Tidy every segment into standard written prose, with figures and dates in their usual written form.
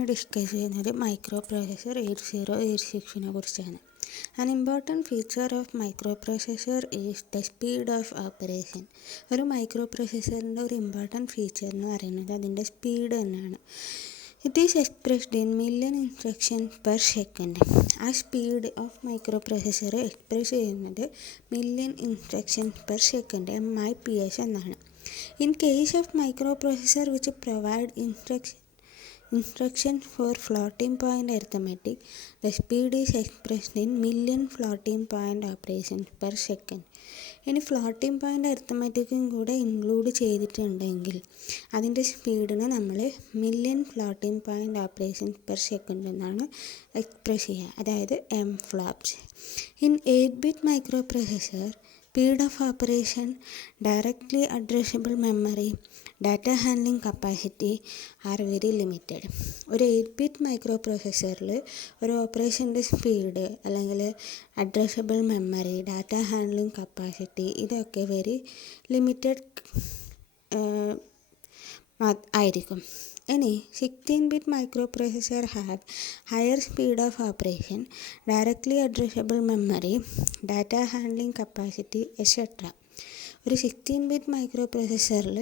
ഇന്ന് ഡിസ്കസ് ചെയ്യുന്നത് മൈക്രോപ്രോസസ്സർ 8086 കുറിച്ചാണ്. An important feature of microprocessor is the speed of operation. ഒരു മൈക്രോപ്രോസസ്സറിൻ്റെ ഒരു ഇമ്പോർട്ടൻറ്റ് ഫീച്ചർ എന്ന് പറയുന്നത് അതിൻ്റെ സ്പീഡ് തന്നെയാണ്. It is expressed in million instruction per second. ആ സ്പീഡ് ഓഫ് മൈക്രോപ്രോസസ്സർ എക്സ്പ്രസ് ചെയ്യുന്നത് million instruction per second MIPS എന്നാണ്. In case of microprocessor which provide instructions for floating point arithmetic, the speed is expressed in million floating point operations per second. ഇനി floating point അരിത്തമാറ്റിക്കും കൂടെ include ചെയ്തിട്ടുണ്ടെങ്കിൽ അതിൻ്റെ സ്പീഡിനെ നമ്മൾ million floating point operations per second എന്നാണ് express ചെയ്യുക, അതായത് MFLOPS. In 8-bit microprocessor, speed of operation, directly addressable memory, data handling capacity are very limited. ഒരു 8-bit മൈക്രോപ്രോസസ്സറിൽ ഒരു ഓപ്പറേഷൻ്റെ സ്പീഡ് അല്ലെങ്കിൽ addressable memory, data handling capacity ഇതൊക്കെ വെരി ലിമിറ്റഡ് ആയിരിക്കും. ഇനി 16-bit microprocessor have higher speed of operation, directly addressable memory, data handling capacity, etc. ഒരു 16-bit മൈക്രോപ്രോസസ്സറിൽ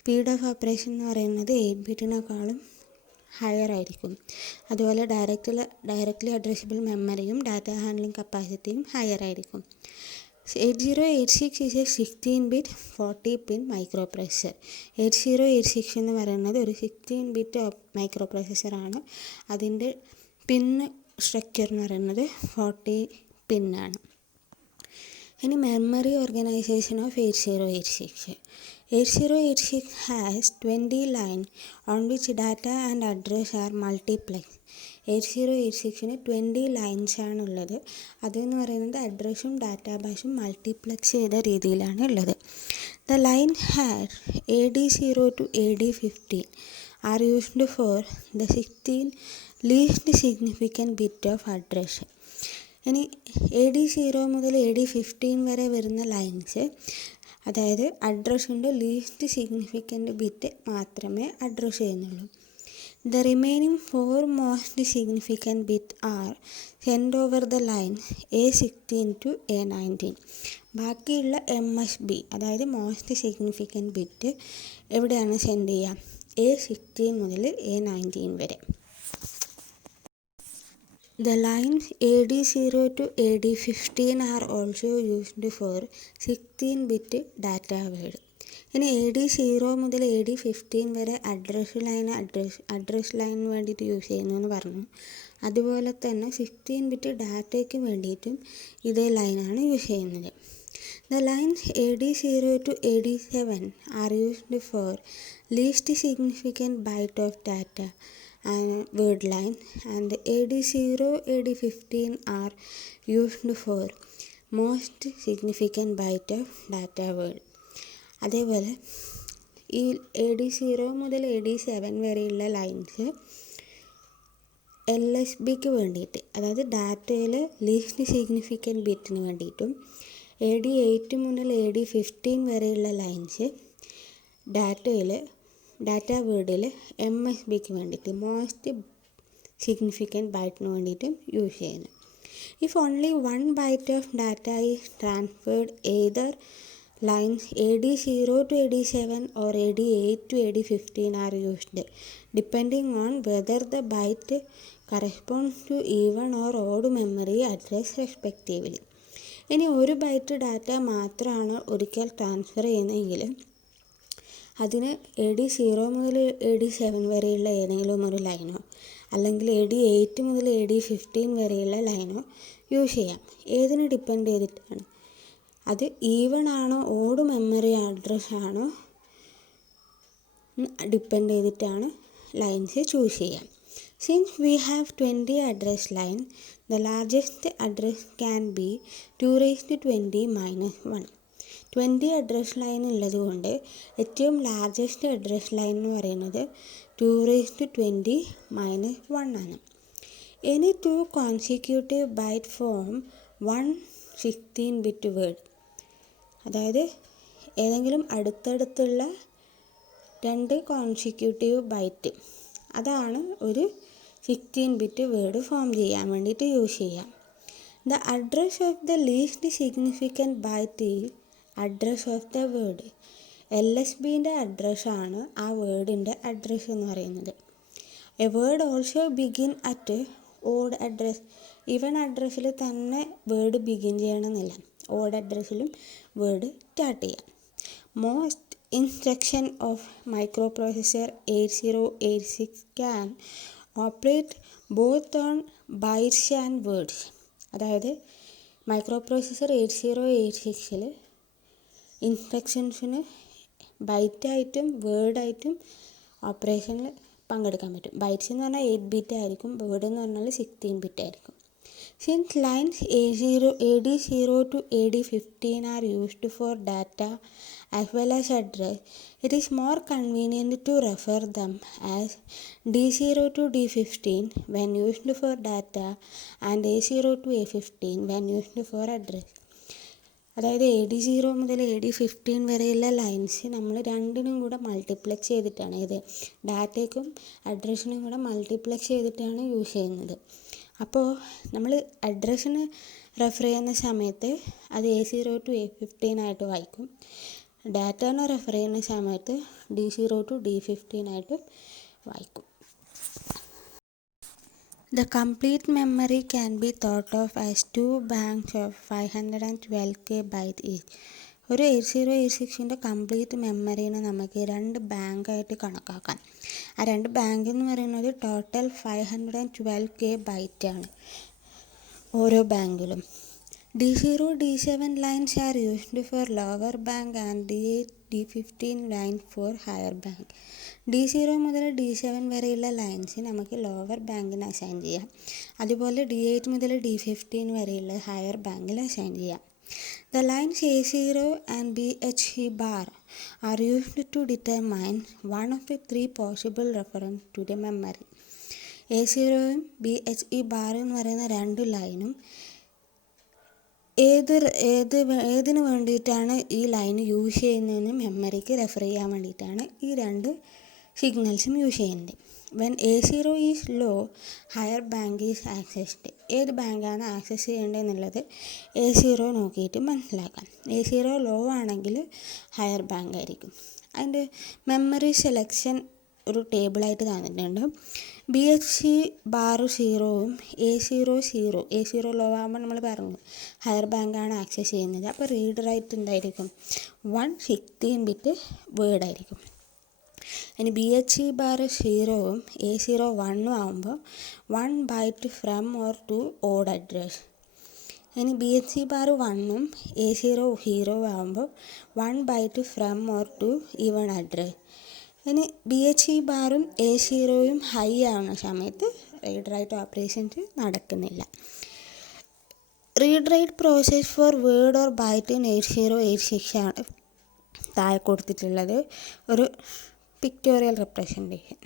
speed of operation എന്ന് പറയുന്നത് 8-ബിറ്റിനേക്കാളും higher ആയിരിക്കും. അതുപോലെ ഡയറക്റ്റ്ലി അഡ്രസ്സബിൾ മെമ്മറിയും ഡാറ്റ ഹാൻഡ്ലിംഗ് കപ്പാസിറ്റിയും ഹയർ ആയിരിക്കും. 8086 is a 16-bit 40-pin microprocessor. 8086 എന്ന് പറയുന്നത് ഒരു 16-bit മൈക്രോപ്രോസസ്സറാണ്. അതിൻ്റെ പിൻ സ്ട്രക്ചർ എന്ന് പറയുന്നത് 40 പിന്നാണ്. ഇനി memory organisation of 8086. 8086 has 20 lines on which data and address are multiplexed. 8086-ന് 20 lines ആണുള്ളത്. അതെന്ന് പറയുന്നത് അഡ്രസ്സും ഡാറ്റാബേസും മൾട്ടിപ്ലക്സ് ചെയ്ത രീതിയിലാണ് ഉള്ളത്. The line had AD0 to AD15 are used for the 16 least significant bit of address. ഇനി AD0 മുതൽ AD15 വരെ വരുന്ന ലൈൻസ്, അതായത് അഡ്രസ്സിൻ്റെ ലീസ്റ്റ് സിഗ്നിഫിക്കൻറ്റ് ബിറ്റ് മാത്രമേ അഡ്രസ്സ് ചെയ്യുന്നുള്ളൂ. The remaining 4 most significant bits are sent over the line A16 to A19. ബാക്കിയുള്ള MSB, അതായത് most significant bit എവിടെയാണ് സെൻഡ് ചെയ്യുക? A16 മുതൽ A19 വരെ. The lines AD0 to AD15 are also used for 16-bit data word. ഇനി AD0 മുതൽ AD15 വരെ address ലൈനിന് വേണ്ടിയിട്ട് യൂസ് ചെയ്യുന്നു എന്ന് പറഞ്ഞു. അതുപോലെ തന്നെ 16-ബിറ്റ് ഡാറ്റയ്ക്ക് വേണ്ടിയിട്ടും ഇതേ ലൈനാണ് യൂസ് ചെയ്യുന്നത്. The lines AD0 to AD7 are used for least significant byte of data and word line, and AD0, AD15 are used for most significant byte of data word. അതേപോലെ ഈ AD0 മുതൽ AD7 വരെയുള്ള lines LSBക്ക് വേണ്ടിയിട്ട്, അതായത് ഡാറ്റയിൽ least significant ബിറ്റിന് വേണ്ടിയിട്ടും, AD8 മുതൽ AD15 വരെയുള്ള ലൈൻസ് ഡാറ്റ വേർഡിൽ MSBക്ക് വേണ്ടിയിട്ട്, മോസ്റ്റ് സിഗ്നിഫിക്കൻറ്റ് ബൈറ്റിന് വേണ്ടിയിട്ടും യൂസ് ചെയ്യുന്നു. If only 1 byte of data is transferred either lines AD0 to AD7 or AD8 to AD15 are used, depending on whether the byte corresponds to even or odd memory address respectively. ഇനി ഒരു byte data മാത്രമാണ് ഒരിക്കൽ transfer ചെയ്യുന്നതെങ്കിൽ അതിന് AD0 മുതൽ AD7 വരെയുള്ള ഏതെങ്കിലും ഒരു ലൈനോ അല്ലെങ്കിൽ AD8 മുതൽ AD15 വരെയുള്ള ലൈനോ യൂസ് ചെയ്യാം. ഏതിനെ ഡിപ്പെൻഡ് ചെയ്തിട്ടാണ്? അത് ഈവൺ ആണോ ഓഡ് മെമ്മറി അഡ്രസ് ആണോ ഡിപ്പെൻഡ് ചെയ്തിട്ടാണ് ലൈൻസ് ചൂസ് ചെയ്യാം. Since we have 20 address line, the largest address can be 2⁻20 - 1. 20 address line ഉള്ളത് കൊണ്ട് ഏറ്റവും ലാർജസ്റ്റ് അഡ്രസ് ലൈൻ എന്ന് പറയുന്നത് 2⁻20 - 1 ആണ്. എനി 2 കോൺസിക്യൂട്ടീവ് ബൈറ്റ് ഫോം 1 16-ബിറ്റ് വേർഡ്. അതായത് ഏതെങ്കിലും അടുത്തടുത്തുള്ള 2 കോൺസിക്യൂട്ടീവ് ബൈറ്റ്, അതാണ് ഒരു 16-bit വേർഡ് ഫോം ചെയ്യാൻ വേണ്ടിയിട്ട് യൂസ് ചെയ്യാം. The address of the least significant byte is address of the word. LSBൻ്റെ അഡ്രസ്സാണ് ആ വേർഡിൻ്റെ അഡ്രസ്സ് എന്ന് പറയുന്നത്. A word also begin at odd address. Even അഡ്രസ്സിൽ തന്നെ വേർഡ് ബിഗിൻ ചെയ്യണമെന്നില്ല, ഓഡ് അഡ്രസ്സിലും വേർഡ് സ്റ്റാർട്ട് ചെയ്യാം. Most instruction of microprocessor 8086 can operate both on bytes and words. അതായത് മൈക്രോപ്രോസസ്സർ 8086-ൽ ഇൻസ്ട്രക്ഷൻസിന് ബൈറ്റായിട്ടും വേർഡായിട്ടും ഓപ്പറേഷനിൽ പങ്കെടുക്കാൻ പറ്റും. ബൈറ്റ്സ് എന്ന് പറഞ്ഞാൽ 8-bit ആയിരിക്കും, വേർഡ് എന്ന് പറഞ്ഞാൽ 16-bit ആയിരിക്കും. Since lines AD0 to AD15 are used for data as well as address, it is more convenient to refer them as D0 to D15 when used for data and A0 to A15 when used for address. അതായത് AD0 മുതൽ AD15 വരെയുള്ള lines നമ്മൾ രണ്ടിനും കൂടെ multiplex ചെയ്തിട്ടാണ്, ഇത് ഡാറ്റയ്ക്കും അഡ്രസ്സിനും കൂടെ multiplex ചെയ്തിട്ടാണ് യൂസ് ചെയ്യുന്നത്. അപ്പോൾ നമ്മൾ അഡ്രസ്സിന് റെഫർ ചെയ്യുന്ന സമയത്ത് അത് A0 to A15 ആയിട്ട് വായിക്കും. ഡാറ്റനെ റെഫർ ചെയ്യുന്ന സമയത്ത് D0 to D15 ആയിട്ട് വായിക്കും. The complete memory can be thought of as 2 banks of 512K bytes each. ഒരു 8086-ൻ്റെ കംപ്ലീറ്റ് മെമ്മറീനെ നമുക്ക് 2 ബാങ്കായിട്ട് കണക്കാക്കാം. ആ 2 ബാങ്ക് എന്ന് പറയുന്നത് ടോട്ടൽ 512K ബൈറ്റാണ് ഓരോ ബാങ്കിലും. D0, D7 lines are used for lower bank and D8, D15 line for higher bank. D0 മുതൽ D7 വരെയുള്ള lines നമുക്ക് ലോവർ ബാങ്കിന് അസൈൻ ചെയ്യാം. അതുപോലെ D8 മുതൽ D15 വരെയുള്ള ഹയർ ബാങ്കിൽ അസൈൻ ചെയ്യാം. The lines A0 and BHE bar are used to determine one of the 3 possible reference to the memory. A0യും BHE bar എന്ന് പറയുന്ന 2 ലൈനും ഏതിന് വേണ്ടിയിട്ടാണ് ഈ ലൈൻ യൂസ് ചെയ്യുന്നതെന്ന് മെമ്മറിക്ക് റെഫർ ചെയ്യാൻ വേണ്ടിയിട്ടാണ് ഈ 2 സിഗ്നൽസും യൂസ് ചെയ്യുന്നത്. When A0 is low, higher bank is accessed. ഏത് ബാങ്കാണ് ആക്സസ് ചെയ്യേണ്ടതെന്നുള്ളത് A0 നോക്കിയിട്ട് മനസ്സിലാക്കാം. A0 ലോ ആണെങ്കിൽ ഹയർ ബാങ്ക് ആയിരിക്കും. അതിൻ്റെ മെമ്മറി സെലക്ഷൻ ഒരു ടേബിളായിട്ട് തന്നിട്ടുണ്ട്. BHE ബാർ 0യും A0 ലോ ആകുമ്പോൾ നമ്മൾ പറഞ്ഞു ഹയർ ബാങ്കാണ് ആക്സസ് ചെയ്യുന്നത്. അപ്പോൾ റീഡ് റൈറ്റ് എന്തായിരിക്കും? 116-bit വേർഡായിരിക്കും. ഇനി BHE ബാർ 0യും A0 1ഉം ആകുമ്പോൾ 1 byte from or to odd address. ഇനി BHE ബാർ 1ഉം A0 0 ആകുമ്പോൾ 1 byte from or to even address. ഇനി BHE ബാറും A0യും ഹൈ ആവുന്ന സമയത്ത് റീഡ് റൈറ്റ് ഓപ്പറേഷൻസ് നടക്കുന്നില്ല. Read write process for word or byte in 8086 ആണ് താഴെ കൊടുത്തിട്ടുള്ളത്. ഒരു pictorial representation.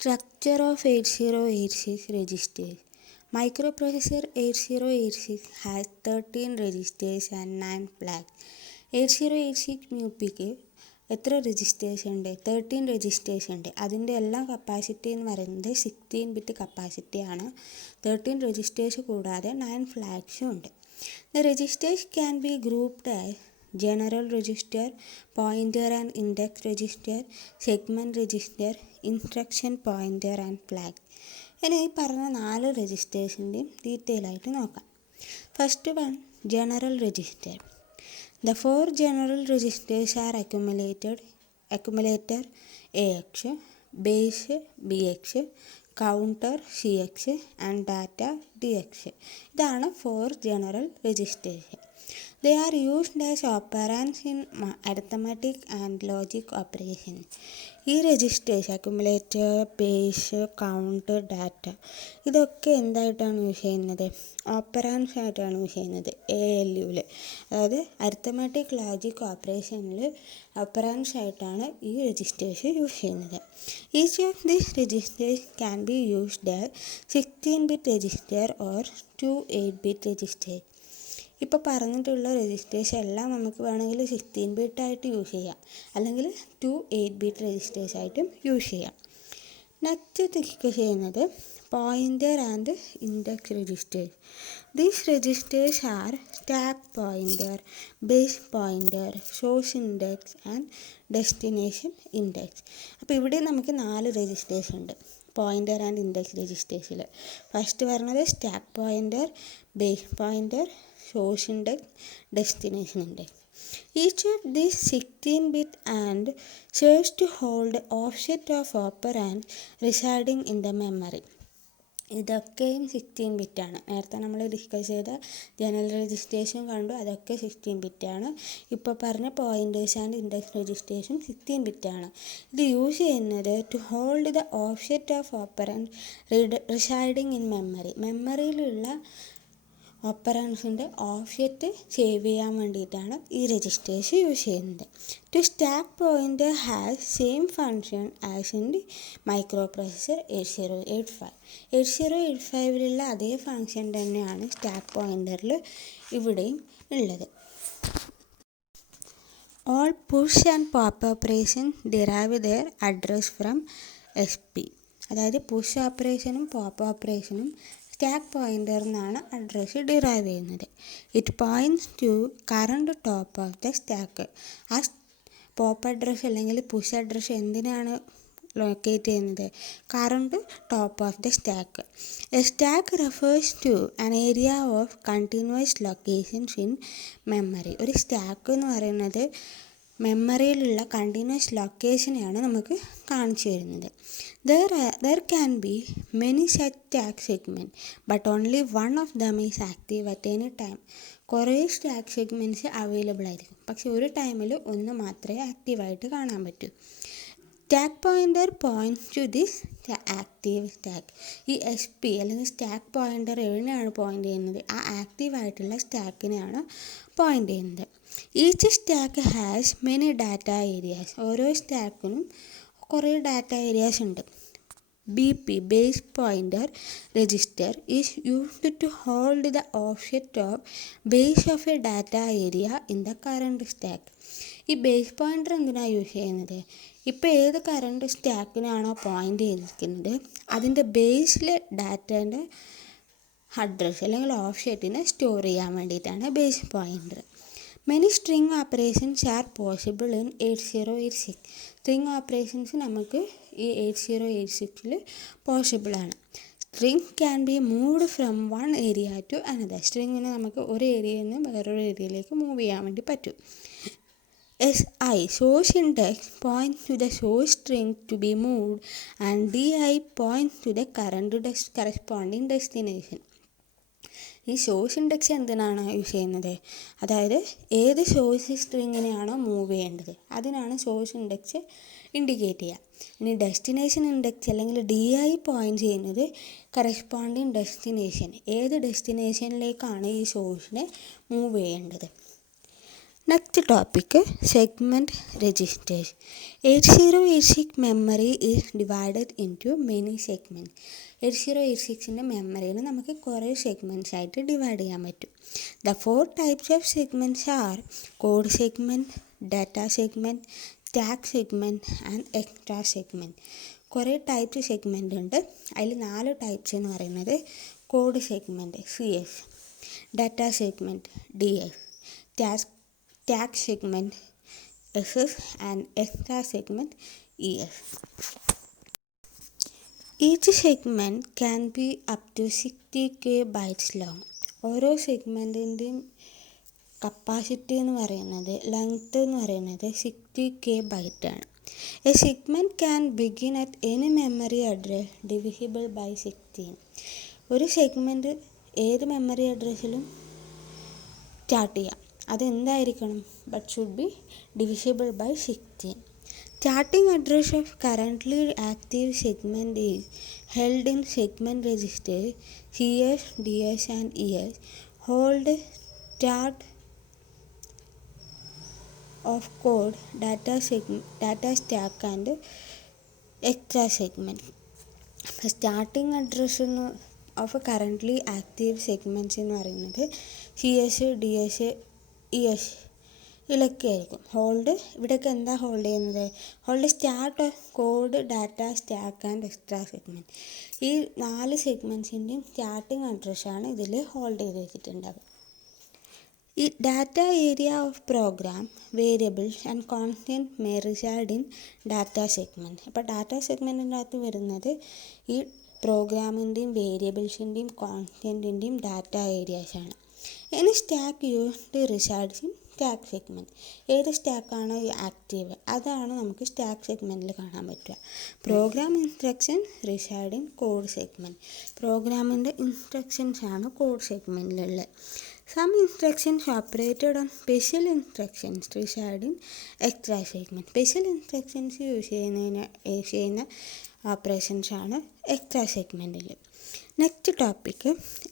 Structure of 8086 registers. Microprocessor 8086 has 13 registers and 9 flags. 8086 മ്യൂപ്പിക്ക് എത്ര രജിസ്റ്റേഴ്സ് ഉണ്ട്? 13 രജിസ്റ്റേഴ്സ് ഉണ്ട്. അതിൻ്റെ എല്ലാം കപ്പാസിറ്റി എന്ന് പറയുന്നത് 16-bit കപ്പാസിറ്റിയാണ്. 13 രജിസ്റ്റേഴ്സ് കൂടാതെ 9 ഫ്ലാഗ്സും ഉണ്ട്. The registers can be grouped as general register, pointer and index register, segment register, instruction pointer and flag. ഇനി ഈ പറഞ്ഞ 4 രജിസ്റ്റേഴ്സിൻ്റെയും ഡീറ്റെയിൽ ആയിട്ട് നോക്കാം. First one, general register. The 4 general registers are accumulator AX, base BX, counter CX and data DX. ഇതാണ് 4 general registers. They are used as operands in arithmetic and logic operations. ഈ registers accumulator, base, count, data ഇതൊക്കെ എന്തായിട്ടാണ് use ചെയ്യുന്നത്? Operands ആയിട്ടാണ് use ചെയ്യുന്നത് ALUവിൽ. അതായത് arithmetic logic ഓപ്പറേഷനിൽ operands ആയിട്ടാണ് ഈ registers use ചെയ്യുന്നത്. Each of these registers can be used as 16-bit register or 2 8-bit registers. ഇപ്പോൾ പറഞ്ഞിട്ടുള്ള രജിസ്റ്റേഴ്സ് എല്ലാം നമുക്ക് വേണമെങ്കിൽ 16 ബിറ്റ് ആയിട്ട് യൂസ് ചെയ്യാം, അല്ലെങ്കിൽ 2 8-bit രജിസ്റ്റേഴ്സ് ആയിട്ടും യൂസ് ചെയ്യാം. നെക്സ്റ്റ് ഡിസ്കസ് ചെയ്യുന്നത് pointer and index registers. These registers are stack pointer, base pointer, source index and destination index. അപ്പോൾ ഇവിടെ നമുക്ക് 4 രജിസ്റ്റേഴ്സ് ഉണ്ട് പോയിൻ്റർ ആൻഡ് ഇൻഡെക്സ് രജിസ്റ്റേഴ്സിൽ. ഫസ്റ്റ് പറഞ്ഞത് stack pointer, base pointer, source index, destination index. Each of these 16-bit and serves to hold offset of operands residing in the memory. ഇതൊക്കെയും 16-bit ആണ്. നേരത്തെ നമ്മൾ ഡിസ്കസ് ചെയ്ത ജനറൽ രജിസ്റ്റേഴ്സും കണ്ടു, അതൊക്കെ 16-bit ആണ്. ഇപ്പോൾ പറഞ്ഞ പോയിൻറ്റേഴ്സ് ആൻഡ് ഇൻഡെക്സ് രജിസ്റ്റേഴ്സും 16-bit ആണ്. ഇത് യൂസ് ചെയ്യുന്നത് to hold the offset of operand residing in memory. മെമ്മറിയിലുള്ള ഓപ്പറൻസിൻ്റെ ഓഫ്സെറ്റ് സേവ് ചെയ്യാൻ വേണ്ടിയിട്ടാണ് ഈ രജിസ്റ്റേഴ്സ് യൂസ് ചെയ്യുന്നത്. To stack pointer has same function as in the microprocessor 8085. 8085ലുള്ള അതേ ഫങ്ഷൻ തന്നെയാണ് സ്റ്റാക്ക് പോയിൻ്ററിൽ ഇവിടെയും ഉള്ളത്. All push and pop operations derive their address from SP. അതായത് പുഷ് ഓപ്പറേഷനും പോപ്പ് ഓപ്പറേഷനും സ്റ്റാക്ക് പോയിൻ്ററിൽ നിന്നാണ് അഡ്രസ്സ് ഡിറൈവ് ചെയ്യുന്നത്. It points to current top of the stack. ആ പോപ്പ് അഡ്രസ്സ് അല്ലെങ്കിൽ പുഷ് അഡ്രസ്സ് എന്തിനാണ് ലൊക്കേറ്റ് ചെയ്യുന്നത്? Current top of the stack. A stack refers to an area of continuous locations in memory. ഒരു stack എന്ന് പറയുന്നത് മെമ്മറിയിലുള്ള continuous ലൊക്കേഷനെയാണ് നമുക്ക് കാണിച്ചു തരുന്നത്. There can be many such stack segments, but only one of them is active at any time. കുറേ stack segments available ആയിരിക്കും, പക്ഷെ ഒരു ടൈമിൽ ഒന്ന് മാത്രമേ ആക്റ്റീവായിട്ട് കാണാൻ പറ്റൂ. Stack pointer points to this active stack. ഈ SP അല്ലെങ്കിൽ സ്റ്റാക്ക് പോയിൻ്റർ എവിടെയാണ് പോയിൻ്റ് ചെയ്യുന്നത്? ആ ആക്റ്റീവായിട്ടുള്ള സ്റ്റാക്കിനെയാണ് പോയിൻ്റ് ചെയ്യുന്നത്. Each stack has many data areas. ഓരോ സ്റ്റാക്കിനും കുറേ ഡാറ്റ ഏരിയാസ് ഉണ്ട്. BP base pointer register is used to hold the offset of base of a data area in the current stack. ഈ ബേസ് പോയിൻ്റർ എന്തിനാണ് use ചെയ്യുന്നത്? ഇപ്പോൾ ഏത് current സ്റ്റാക്കിനാണോ point ചെയ്തിരിക്കുന്നത് അതിൻ്റെ ബേസിലെ ഡാറ്റേൻ്റെ അഡ്രസ്സ് അല്ലെങ്കിൽ ഓഫ്സെറ്റിനെ സ്റ്റോർ ചെയ്യാൻ വേണ്ടിയിട്ടാണ് base pointer. Many string operations are possible in 8086. String operations നമുക്ക് ഈ 8086ൽ പോസിബിളാണ്. String can be moved from one area to another. സ്ട്രിങ്ങിനെ നമുക്ക് ഒരു ഏരിയയിൽ നിന്ന് വേറൊരു ഏരിയയിലേക്ക് മൂവ് ചെയ്യാൻ വേണ്ടി പറ്റും. SI source index points to the source string to be moved and DI points to the corresponding destination. ഈ സോഴ്സ് ഇൻഡെക്സ് എന്തിനാണ് യൂസ് ചെയ്യുന്നത്? അതായത് ഏത് സോഴ്സ് സ്ട്രിങ്ങിനെയാണോ മൂവ് ചെയ്യേണ്ടത് അതിനാണ് സോഴ്സ് ഇൻഡെക്സ് ഇൻഡിക്കേറ്റ് ചെയ്യുക. ഇനി ഡെസ്റ്റിനേഷൻ ഇൻഡെക്സ് അല്ലെങ്കിൽ DI പോയിൻ്റ് ചെയ്യുന്നത് കറസ്പോണ്ടിങ് ഡെസ്റ്റിനേഷൻ, ഏത് ഡെസ്റ്റിനേഷനിലേക്കാണ് ഈ സോഴ്സിനെ മൂവ് ചെയ്യേണ്ടത്. Next topic segment registers. 8086 memory is divided into many segment. 8086ൻ്റെ മെമ്മറിയിൽ നമുക്ക് കുറേ സെഗ്മെൻറ്റ്സ് ആയിട്ട് ഡിവൈഡ് ചെയ്യാൻ പറ്റും. The 4 types of segments are code segment, data segment, stack segment and extra segment. കുറേ ടൈപ്സ് സെഗ്മെൻ്റ് ഉണ്ട്. അതിൽ 4 ടൈപ്സ് എന്ന് പറയുന്നത് code segment CS, data segment DS, stack segment SS and extra segment ES. Each segment can be up to 60K bytes long. ഓരോ സെഗ്മെൻറ്റിൻ്റെയും capacity എന്ന് പറയുന്നത്, length എന്ന് പറയുന്നത് 60K ബൈറ്റാണ്. A segment can begin at any memory address divisible by 16. ഒരു segment ഏത് memory അഡ്രസ്സിലും start ചെയ്യാം. അതെന്തായിരിക്കണം? But should be divisible by 16. Starting address of currently active segment is held in segment register CS, DS and ES. Hold start of code, data stack and extra segment. Starting address of currently active segments എന്ന് പറയുന്നത് CS, DS, ES ഇതിലൊക്കെ ആയിരിക്കും. Hold ഇവിടെയൊക്കെ എന്താ hold ചെയ്യുന്നത്? Hold start code, data, stack and extra segment. ഈ 4 സെഗ്മെൻറ്റ്സിൻ്റെയും starting അഡ്രസ്സാണ് ഇതിൽ hold ചെയ്ത് വെച്ചിട്ടുണ്ടാവുക. ഈ data area of program, variables and constant may reside in data segment. അപ്പോൾ ഡാറ്റ സെഗ്മെൻറ്റിൻ്റെ അകത്ത് വരുന്നത് ഈ പ്രോഗ്രാമിൻ്റെയും വേരിയബിൾസിൻ്റെയും കോൺസ്റ്റൻറ്റിൻ്റെയും ഡാറ്റ ഏരിയാസാണ്. ഇനി stack used resides in stack segment. ഏത് സ്റ്റാക്കാണോ ആക്റ്റീവ് അതാണ് നമുക്ക് സ്റ്റാക്ക് സെഗ്മെൻറ്റിൽ കാണാൻ പറ്റുക. Program instruction reside in code segment. പ്രോഗ്രാമിൻ്റെ ഇൻസ്ട്രക്ഷൻസാണ് കോഡ് സെഗ്മെൻറ്റിലുള്ളത്. Some instructions operated on special instructions reside in extra segment. Special instructions use ചെയ്യുന്ന ഓപ്പറേഷൻസാണ് extra സെഗ്മെൻറ്റിൽ. Next topic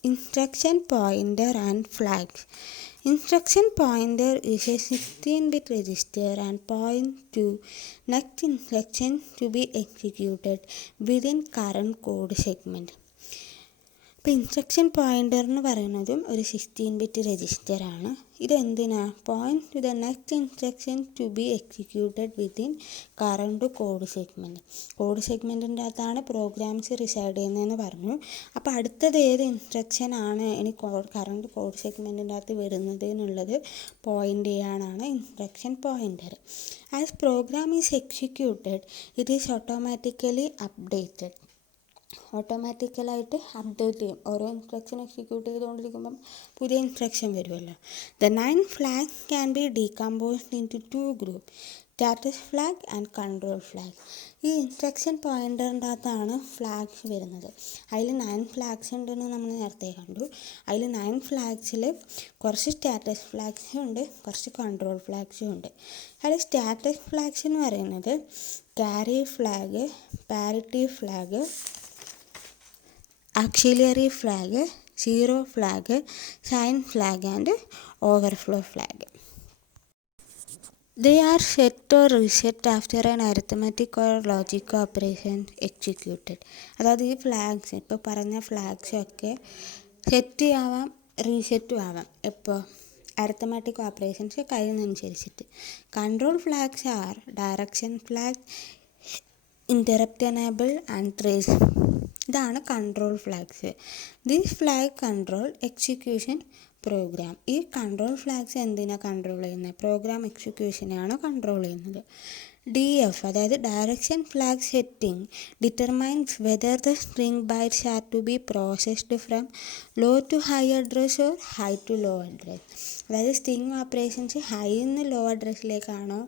instruction pointer and flags. Instruction pointer is a 16-bit register and points to next instruction to be executed within current code segment. ഇപ്പോൾ instruction pointer എന്ന് പറയുന്നതും ഒരു 16-bit രജിസ്റ്ററാണ്. ഇതെന്തിനാ? Point to the next instruction to be executed within current code segment. Code സെഗ്മെൻറ്റിൻ്റെ അകത്താണ് programs reside ചെയ്യുന്നതെന്ന് പറഞ്ഞു. അപ്പോൾ അടുത്തത് ഏത് ഇൻസ്ട്രക്ഷനാണ് ഇനി കറണ്ട് കോഡ് സെഗ്മെൻറ്റിൻ്റെ അകത്ത് വരുന്നത് എന്നുള്ളത് പോയിൻ്റ് ചെയ്യാനാണ് instruction pointer. As program is executed it is automatically updated. ഓട്ടോമാറ്റിക്കലായിട്ട് അപ്ഡേറ്റ് ചെയ്യും. ഓരോ ഇൻസ്ട്രക്ഷൻ എക്സിക്യൂട്ട് ചെയ്തുകൊണ്ടിരിക്കുമ്പം പുതിയ ഇൻസ്ട്രക്ഷൻ വരുമല്ലോ. The 9 flag can be decomposed into 2 group, status flag and control flag. ഈ ഇൻസ്ട്രക്ഷൻ പോയിൻ്ററിൻ്റെ അകത്താണ് ഫ്ലാഗ്സ് വരുന്നത്. അതിൽ 9 ഫ്ലാഗ്സ് ഉണ്ടെന്ന് നമ്മൾ നേരത്തെ കണ്ടു. അതിൽ 9 ഫ്ലാഗ്സിൽ കുറച്ച് സ്റ്റാറ്റസ് ഫ്ലാഗ്സും ഉണ്ട്, കുറച്ച് കൺട്രോൾ ഫ്ലാഗ്സും ഉണ്ട്. അതിൽ സ്റ്റാറ്റസ് ഫ്ലാഗ്സ് എന്ന് പറയുന്നത് carry flag, parity flag, auxiliary flag, zero flag, sign flag and overflow flag. They are set or reset after an arithmetic or logic operation executed. അതായത് ഈ ഫ്ലാഗ്സ് ഇപ്പോൾ പറഞ്ഞ ഫ്ലാഗ്സൊക്കെ സെറ്റ് ആവാം, റീസെറ്റും ആവാം. ഇപ്പോൾ അരിത്തമാറ്റിക് ഓപ്പറേഷൻസ് കഴിയുന്നതനുസരിച്ചിട്ട്. Control flags are direction flag, interrupt enable and trace. ഇതാണ് control flags. This flag control execution program. ഈ കൺട്രോൾ ഫ്ലാഗ്സ് എന്തിനാണ് കൺട്രോൾ ചെയ്യുന്നത്? പ്രോഗ്രാം എക്സിക്യൂഷനെയാണ് കൺട്രോൾ ചെയ്യുന്നത്. DF അതായത് direction flag setting determines whether the string bytes are to be processed from low to high address or high to low address. അതായത് string operations ഹൈയിൽ നിന്ന് low അഡ്രസ്സിലേക്കാണോ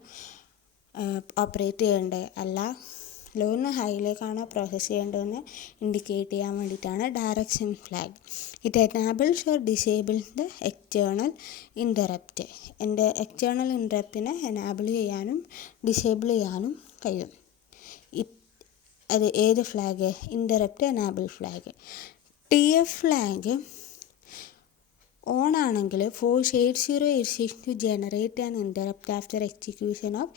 operate ചെയ്യേണ്ടത്, അല്ല ലോന്ന് ഹൈയിലേക്കാണോ പ്രോസസ്സ് ചെയ്യേണ്ടതെന്ന് ഇൻഡിക്കേറ്റ് ചെയ്യാൻ വേണ്ടിയിട്ടാണ് direction flag. It enables or disables the external interrupt. എൻ്റെ external ഇൻ്ററപ്റ്റിനെ എനാബിൾ ചെയ്യാനും ഡിസേബിൾ ചെയ്യാനും കഴിയും. അത് ഏത് flag? Interrupt enable flag. TF flag on ആണെങ്കിൽ force 8086 to generate an interrupt after execution of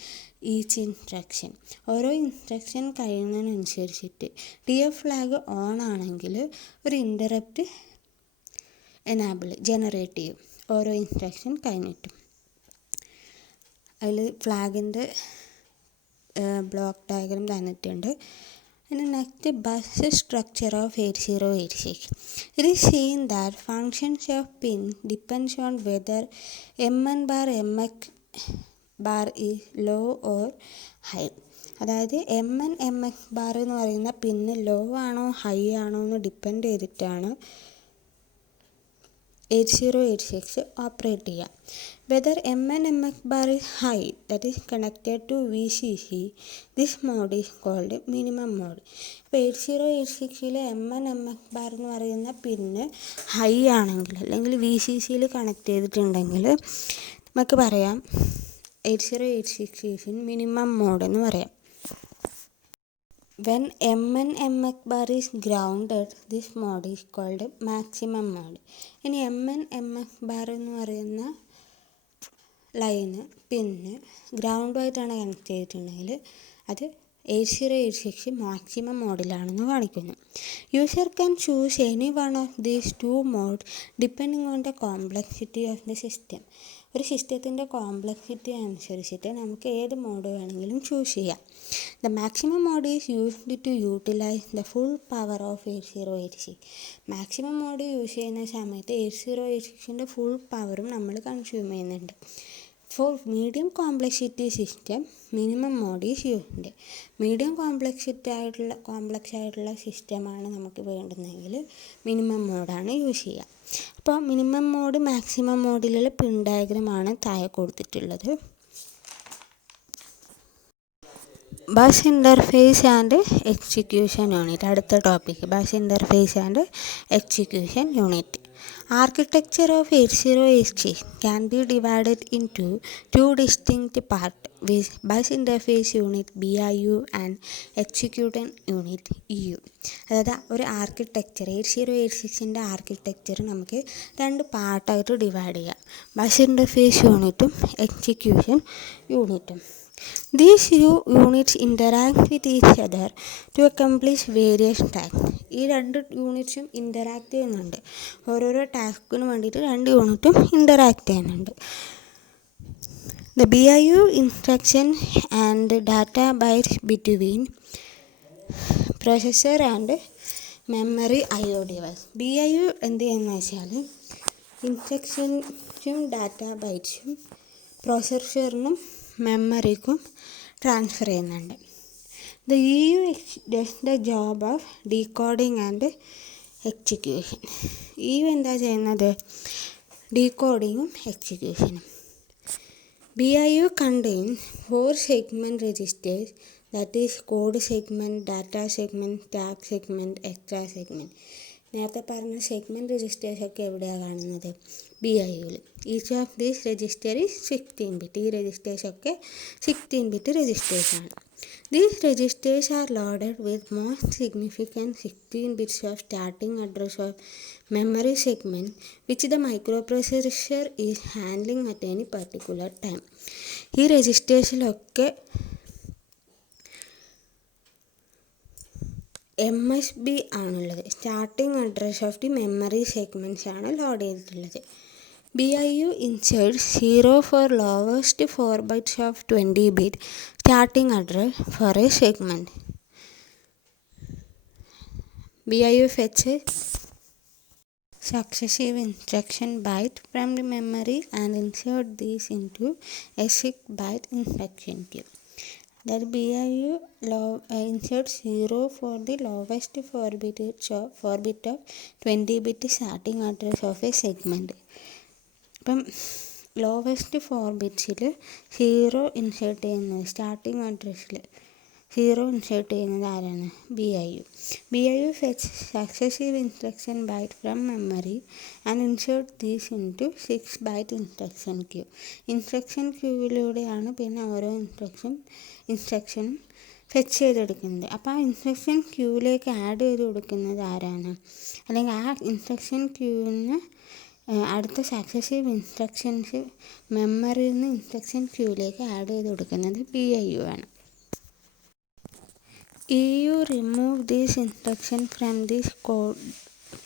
each instruction. ഓരോ ഇൻസ്ട്രക്ഷൻ കഴിയുന്നതിനനുസരിച്ചിട്ട് TF ഫ്ലാഗ് ഓൺ ആണെങ്കിൽ ഒരു ഇൻ്ററപ്റ്റ് ജനറേറ്റ് ചെയ്യും ഓരോ ഇൻസ്ട്രക്ഷൻ കഴിഞ്ഞിട്ടും. അതിൽ ഫ്ലാഗിൻ്റെ ബ്ലോക്ക് ഡയഗ്രം തന്നിട്ടുണ്ട്. And next, bus structure of 8086. It is seen that functions of pin depends on whether MN bar MX bar is low or high. അതായത് MN MX bar എന്ന് പറയുന്ന പിന്ന് law ആണോ ഹൈ ആണോ എന്ന് ഡിപ്പെൻഡ് ചെയ്തിട്ടാണ് 8086 operate ചെയ്യാം. Whether MN MX bar is high, that is connected to VCC, this mode is called minimum mode. ഇപ്പോൾ 8086 MN MX bar എന്ന് പറയുന്ന പിന്ന് ഹൈ ആണെങ്കിൽ അല്ലെങ്കിൽ VCCയിൽ കണക്ട് ചെയ്തിട്ടുണ്ടെങ്കിൽ നമുക്ക് പറയാം 8086 is in minimum mode എന്ന് പറയാം. When MN MX bar is grounded, this mode is called maximum mode. ഇനി MN MX bar എന്ന് പറയുന്ന ലൈന് പിന്ന് ഗ്രൗണ്ടുമായിട്ടാണ് കണക്ട് ചെയ്തിട്ടുണ്ടെങ്കിൽ അത് 8086 മാക്സിമം മോഡിലാണെന്ന് കാണിക്കുന്നു. User can choose any one of these two mode depending on the complexity of the system. ഒരു സിസ്റ്റത്തിൻ്റെ complexity അനുസരിച്ചിട്ട് നമുക്ക് ഏത് മോഡ് വേണമെങ്കിലും ചൂസ് ചെയ്യാം. The maximum mode is used to utilize the full power of 8086. Maximum mode use ചെയ്യുന്ന സമയത്ത് 8086ൻ്റെ ഫുൾ പവറും നമ്മൾ കൺസ്യൂം ചെയ്യുന്നുണ്ട്. For medium complexity system minimum mode is used. Medium complex ആയിട്ടുള്ള സിസ്റ്റമാണ് നമുക്ക് വേണ്ടുന്നതെങ്കിൽ മിനിമം മോഡാണ് യൂസ് ചെയ്യുക. അപ്പോൾ മിനിമം മോഡ് മാക്സിമം മോഡിലുള്ള പിൻ ഡയഗ്രമാണ് താഴെ കൊടുത്തിട്ടുള്ളത്. Bus interface and execution unit. അടുത്ത topic bus interface and execution unit. Architecture of 8086 can be divided into two distinct parts with bus interface unit BIU and execution unit EU. അതായത് ഒരു architecture 8086ൻ്റെ architecture നമുക്ക് രണ്ട് പാർട്ടായിട്ട് divide ചെയ്യാം. Bus interface യൂണിറ്റും execution യൂണിറ്റും. These units interact with each other to accomplish various tasks. ഈ രണ്ട് യൂണിറ്റ്സും ഇൻ്ററാക്ട് ചെയ്യുന്നുണ്ട്. ഓരോരോ ടാസ്കിന് വേണ്ടിയിട്ട് രണ്ട് യൂണിറ്റും ഇൻ്ററാക്ട് ചെയ്യുന്നുണ്ട്. The BIU instruction and data bytes between processor and memory IO device. BIU എന്ത് ചെയ്യുന്നത് വെച്ചാൽ ഇൻസ്ട്രക്ഷൻസും ഡാറ്റ ബൈറ്റ്സും പ്രോസസ്സറിനും മെമ്മറിക്കും ട്രാൻസ്ഫർ ചെയ്യുന്നുണ്ട്. The EU does the job of decoding and execution. EU എന്താ ചെയ്യുന്നത്? ഡീകോഡിങ്ങും എക്സിക്യൂഷനും. BIU contains 4 segment registers, that is code segment, data segment, tag segment, extra segment. നേരത്തെ പറഞ്ഞ segment രജിസ്റ്റേഴ്സൊക്കെ എവിടെയാണ് കാണുന്നത്? BIUവിൽ. Each of these register is 16 bit. ഈ രജിസ്റ്റേഴ്സൊക്കെ 16 ബിറ്റ് രജിസ്റ്റേഴ്സാണ്. These registers are loaded with most significant 16 bits of starting address of memory segment which the microprocessor is handling at any particular time. ഈ രജിസ്റ്റേഴ്സിലൊക്കെ MSB ആണുള്ളത്. Starting address of the memory segments ആണ് load ചെയ്തിട്ടുള്ളത്. BIU inserts 0 for lowest 4 bytes of 20 bit starting address for a segment. BIU fetches successive instruction byte from the memory and insert these into a 6-byte instruction queue. That BIU inserts 0 for the lowest 4 bit of 20 bit starting address of a segment. അപ്പം lowest 4 ബിറ്റ്സിൽ 0 insert ചെയ്യുന്നത്, starting അഡ്രസ്സിൽ 0 insert ചെയ്യുന്നത് ആരാണ്? BIU fetch successive instruction byte from memory and insert these into 6-byte instruction queue. Instruction ക്യൂവിലൂടെയാണ് പിന്നെ ഓരോ ഇൻസ്ട്രക്ഷനും fetch ചെയ്തെടുക്കുന്നത്. അപ്പോൾ ആ ഇൻസ്ട്രക്ഷൻ ക്യൂവിലേക്ക് ആഡ് ചെയ്ത് കൊടുക്കുന്നത് ആരാണ്? അല്ലെങ്കിൽ ആ ഇൻസ്ട്രക്ഷൻ ക്യൂവിന് അടുത്ത സക്സസീവ് ഇൻസ്ട്രക്ഷൻസ് മെമ്മറിയിൽ നിന്ന് ഇൻസ്ട്രക്ഷൻ ക്യൂവിലേക്ക് ആഡ് ചെയ്ത് കൊടുക്കുന്നത് BIU ആണ്. EU remove these instructions from this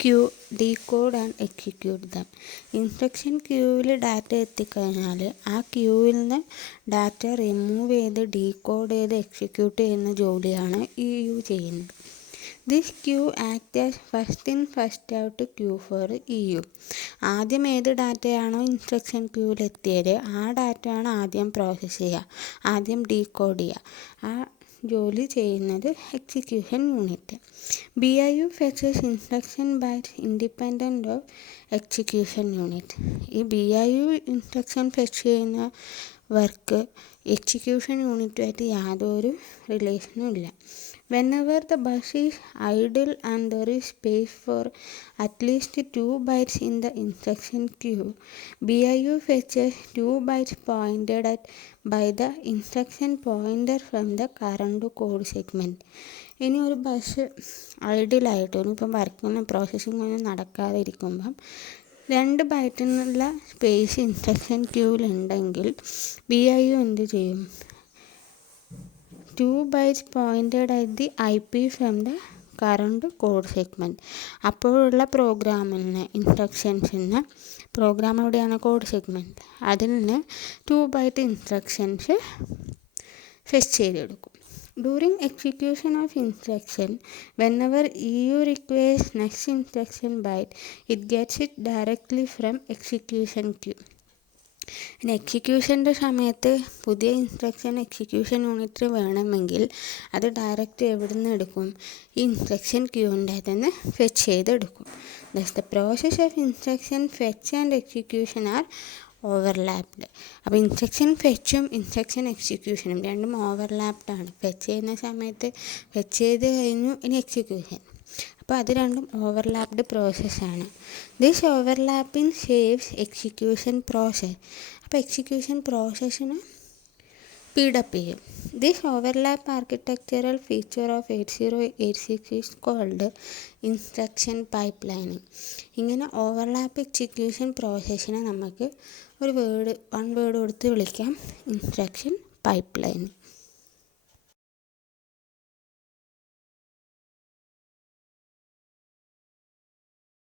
queue, decode and execute them. Instruction ക്യൂവിൽ ഡാറ്റ എത്തിക്കഴിഞ്ഞാൽ ആ ക്യൂവിൽ നിന്ന് ഡാറ്റ റിമൂവ് ചെയ്ത് ഡീകോഡ് ചെയ്ത് എക്സിക്യൂട്ട് ചെയ്യുന്ന ജോലിയാണ് EU ചെയ്യുന്നത്. This queue acts as first in first out queue for EU. ആദ്യം ഏത് ഡാറ്റയാണോ ഇൻസ്ട്രക്ഷൻ ക്യൂവിൽ എത്തിയത് ആ ഡാറ്റയാണ് ആദ്യം പ്രോസസ്സ് ചെയ്യുക, ആദ്യം ഡീകോഡ് ചെയ്യുക. ആ ജോലി ചെയ്യുന്നത് execution unit. BIU fetches instruction bytes independent of execution unit. ഈ BIU ഇൻസ്ട്രക്ഷൻ ഫെച്ച് ചെയ്യുന്ന വർക്ക് എക്സിക്യൂഷൻ യൂണിറ്റുമായിട്ട് യാതൊരു റിലേഷനും ഇല്ല. Whenever the bus is idle and there is space for at least 2 bytes in the instruction queue, BIU fetches 2 bytes pointed at by the instruction pointer from the current code segment. ഇനി ഒരു bus ഐഡിലായിട്ട് ഇപ്പം വർക്കിന് processing ഒന്നും നടക്കാതെ ഇരിക്കുമ്പം 2 ബൈറ്റിനുള്ള space instruction ക്യൂവിലുണ്ടെങ്കിൽ BIU എന്ത് ചെയ്യും? 2 bytes pointed at the IP from the current code segment. അപ്പോഴുള്ള പ്രോഗ്രാമിന് ഇൻസ്ട്രക്ഷൻസിന് പ്രോഗ്രാം എവിടെയാണ് കോഡ് സെഗ്മെൻറ്റ്, അതിൽ നിന്ന് 2 byte ഇൻസ്ട്രക്ഷൻസ് ഫെച്ച് ചെയ്തെടുക്കും. During execution of instruction whenever EU requires next instruction byte, it gets it directly from execution queue. ഇനി എക്സിക്യൂഷൻ്റെ സമയത്ത് പുതിയ ഇൻസ്ട്രക്ഷൻ എക്സിക്യൂഷൻ യൂണിറ്റ് വേണമെങ്കിൽ അത് ഡയറക്റ്റ് എവിടെ നിന്ന് എടുക്കും, ഈ ഇൻസ്ട്രക്ഷൻ ക്യൂവിൻ്റെ തന്നെ ഫെച്ച് ചെയ്തെടുക്കും. Thus the process of instruction fetch and execution are overlapped. അപ്പോൾ ഇൻസ്ട്രക്ഷൻ ഫെച്ചും ഇൻസ്ട്രക്ഷൻ എക്സിക്യൂഷനും രണ്ടും ഓവർലാപ്ഡാണ്. ഫെച്ച് ചെയ്യുന്ന സമയത്ത് ഫെച്ച് ചെയ്ത് കഴിഞ്ഞു, ഇനി എക്സിക്യൂഷൻ. അപ്പോൾ അത് രണ്ടും ഓവർലാപ്ഡ് പ്രോസസ്സാണ്. This overlapping saves execution process. അപ്പോൾ എക്സിക്യൂഷൻ പ്രോസസ്സിന് സ്പീഡപ്പ് ചെയ്യും. This overlap architectural feature of 8086 is called instruction pipelining. ഇങ്ങനെ ഓവർലാപ്പ് എക്സിക്യൂഷൻ പ്രോസസ്സിനെ നമുക്ക് വൺ വേർഡ് കൊടുത്ത് വിളിക്കാം, ഇൻസ്ട്രക്ഷൻ പൈപ്പ് ലൈനിങ്.